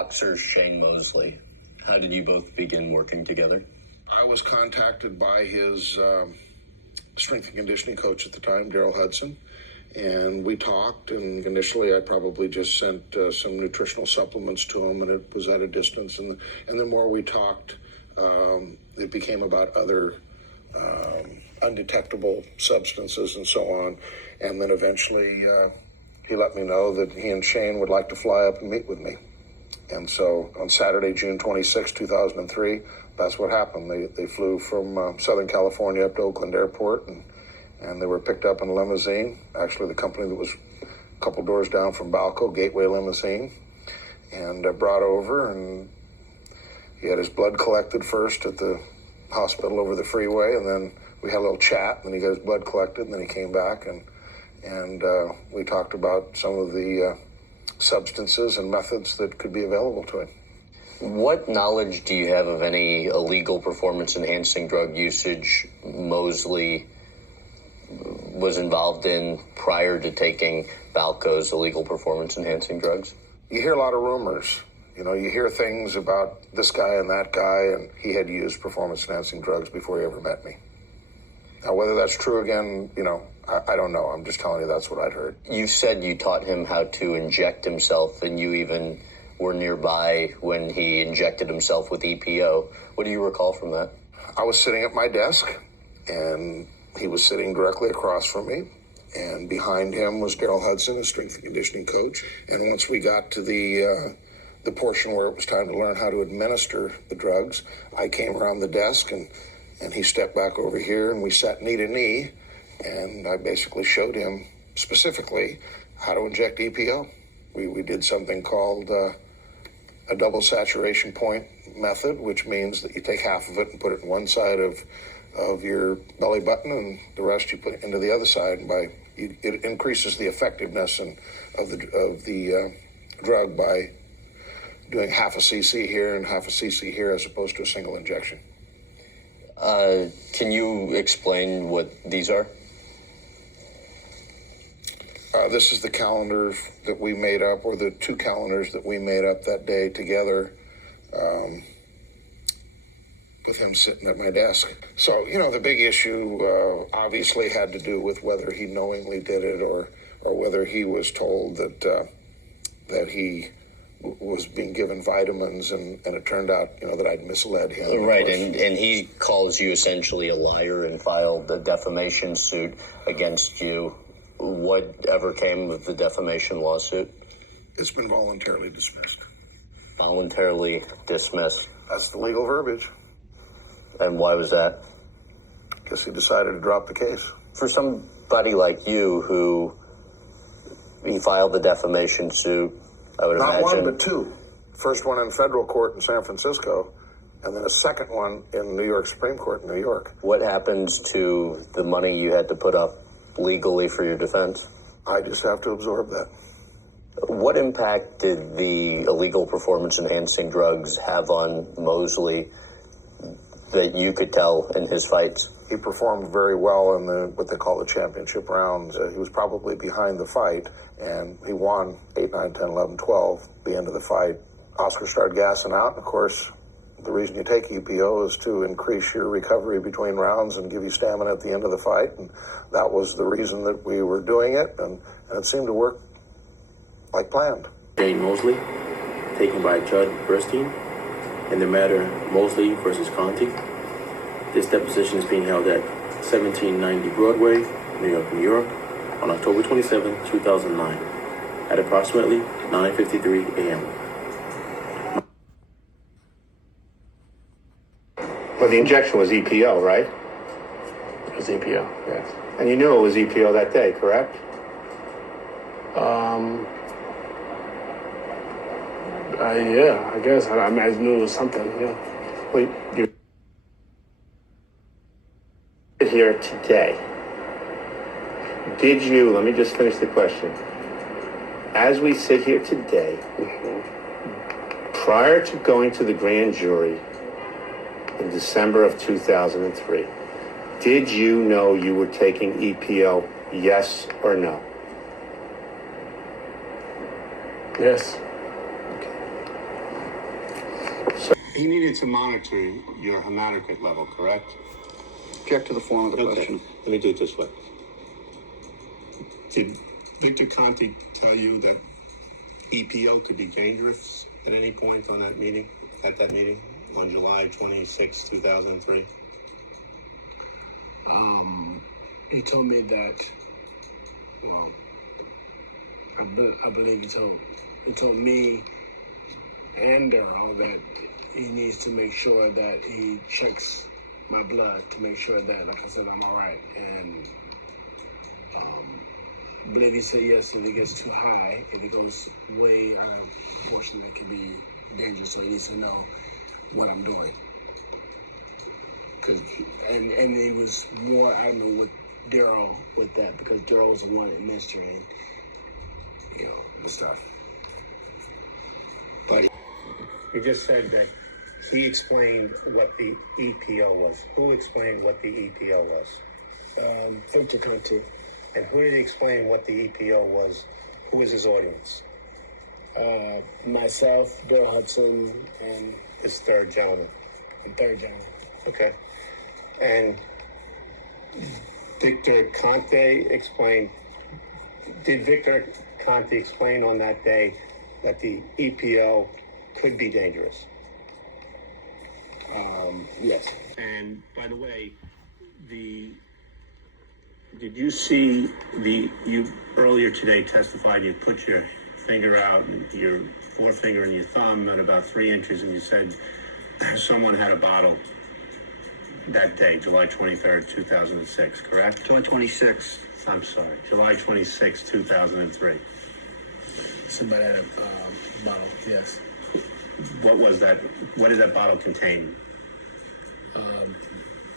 boxer Shane Mosley. How did you both begin working together? I was contacted by his strength and conditioning coach at the time, Daryl Hudson, and we talked, and initially I probably just sent some nutritional supplements to him, and it was at a distance, and the more we talked, it became about other undetectable substances and so on, and then eventually he let me know that he and Shane would like to fly up and meet with me. And so on Saturday, June 26, 2003, that's what happened. They flew from Southern California up to Oakland Airport, and they were picked up in a limousine, actually the company that was a couple doors down from Balco, Gateway Limousine, and brought over, and he had his blood collected first at the hospital over the freeway, and then we had a little chat, and then he got his blood collected, and then he came back, and we talked about some of the substances and methods that could be available to him. What knowledge do you have of any illegal performance-enhancing drug usage Mosley was involved in prior to taking Balco's illegal performance-enhancing drugs? You hear a lot of rumors. You know, you hear things about this guy and that guy, and he had used performance-enhancing drugs before he ever met me. Now, whether that's true again, you know, I don't know. I'm just telling you that's what I'd heard. You said you taught him how to inject himself, and you even were nearby when he injected himself with EPO. What do you recall from that? I was sitting at my desk, and he was sitting directly across from me, and behind him was Daryl Hudson, his strength and conditioning coach. And once we got to the portion where it was time to learn how to administer the drugs, I came around the desk, and he stepped back over here, and we sat knee to knee, and I basically showed him specifically how to inject EPO. We did something called a double saturation point method, which means that you take half of it and put it in one side of your belly button, and the rest you put into the other side. And it increases the effectiveness of the drug by doing half a cc here and half a cc here, as opposed to a single injection. Can you explain what these are? This is the calendar that we made up, or the two calendars that we made up that day together, with him sitting at my desk. So, you know, the big issue obviously had to do with whether he knowingly did it, or whether he was told that he was being given vitamins, and it turned out, you know, that I'd misled him. Right, and he calls you essentially a liar and filed a defamation suit against you. Whatever came of the defamation lawsuit? It's been voluntarily dismissed. Voluntarily dismissed. That's the legal verbiage. And why was that? Because he decided to drop the case. For somebody like you who you filed the defamation suit, I would imagine. Not one, but two. First one in federal court in San Francisco, and then a second one in New York Supreme Court in New York. What happens to the money you had to put up legally for your defense? I just have to absorb that. What impact did the illegal performance-enhancing drugs have on Mosley that you could tell in his fights? He performed very well in what they call the championship rounds. He was probably behind the fight, and he won 8, 9, 10, 11, 12, the end of the fight. Oscar started gassing out, and of course, the reason you take EPO is to increase your recovery between rounds and give you stamina at the end of the fight, and that was the reason that we were doing it, and it seemed to work like planned. Shane Mosley, taken by Judd Burstein, in the matter Mosley versus Conti. This deposition is being held at 1790 Broadway, New York, New York, on October 27, 2009, at approximately 9:53 a.m. Well, the injection was EPO, right? It was EPO, yes. And you knew it was EPO that day, correct? Yeah, I guess. I knew it was something, yeah. Well, you here today. Did you, let me just finish the question. As we sit here today, prior to going to the grand jury in December of 2003, did you know you were taking EPO, yes or no? Yes. He needed to monitor your hematocrit level, correct? Object to the form of the question. Let me do it this way. Did Victor Conti tell you that EPO could be dangerous at any point on that meeting, on July 26, 2003? He told me that, well, I believe he told me and Daryl that he needs to make sure that he checks my blood to make sure that, like I said, I'm all right. And I believe he said yes, if it gets too high, if it goes way out of proportion, that could be dangerous. So he needs to know what I'm doing. And it was more adamant with Daryl with that, because Daryl was the one administering, the stuff. But You just said that he explained what the EPO was. Who explained what the EPO was? Victor Conti. And who did he explain what the EPO was? Who was his audience? Myself, Daryl Hudson, and This third gentleman. the third gentleman. Okay. And Victor Conti explained, did Victor Conti explain on that day that the EPO could be dangerous? Yes. And by the way, did you see you earlier today testified you put your finger out, your forefinger and your thumb at about 3 inches, and you said someone had a bottle that day, July 23rd, 2006, correct? July 26th. I'm sorry, July 26, 2003. Somebody had a bottle, yes. What was that? What did that bottle contain?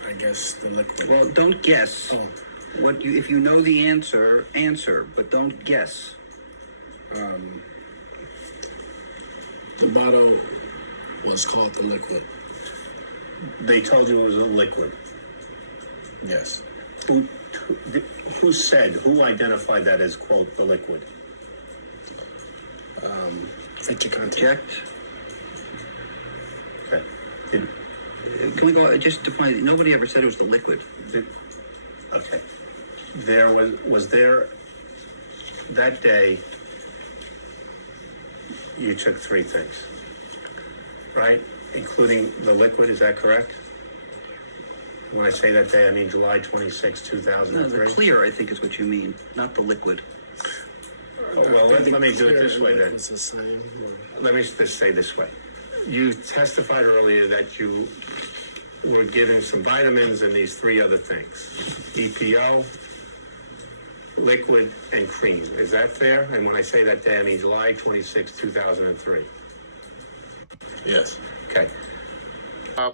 I guess the liquid. Well, don't guess. Oh. If you know the answer, answer, but don't guess. The bottle was called the liquid. They told you it was a liquid. Yes. Who identified that as, quote, the liquid? Victor Conti. Object. Okay. Can we go, just define, nobody ever said it was the liquid. Okay. There was there, that day, you took 3 things, right? Including the liquid, is that correct? When I say that day, I mean July 26, No, 2003? the clear, I think, is what you mean, not the liquid. Well, let me do it this way then. It's the same. Let me just say this way. You testified earlier that you were given some vitamins and these 3 other things. EPO, liquid, and cream. Is that fair? And when I say that day, I mean July 26, 2003. Yes. Okay.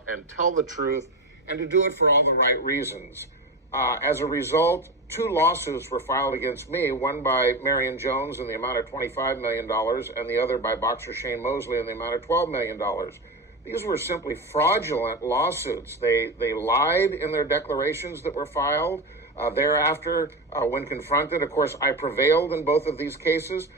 And tell the truth, and to do it for all the right reasons. As a result, 2 lawsuits were filed against me, one by Marion Jones in the amount of $25 million, and the other by boxer Shane Mosley in the amount of $12 million. These were simply fraudulent lawsuits. They lied in their declarations that were filed. Thereafter, when confronted, of course, I prevailed in both of these cases.